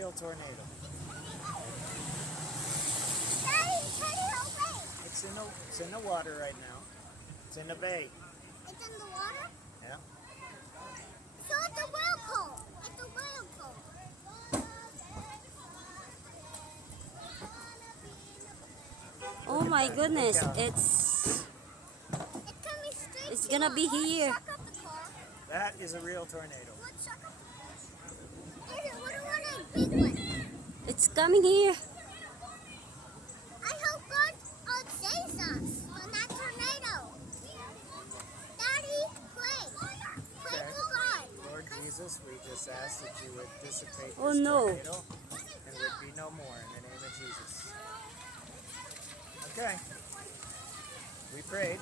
Real tornado. Daddy, turn it away. It's in the water right now. It's in the bay. It's in the water? Yeah. So it's a whirlpool. It's a whirlpool. Oh my goodness, Yeah. it's coming straight It's to gonna us. be here. Suck up the car. That is a real tornado. What, suck up the car? What about a big one? it's coming here. I hope God saves us from that tornado. Daddy, pray. Pray Okay. to God. Lord Jesus, we just ask that you would dissipate this Oh, no. tornado and would be no more in the name of Jesus. Okay. We prayed.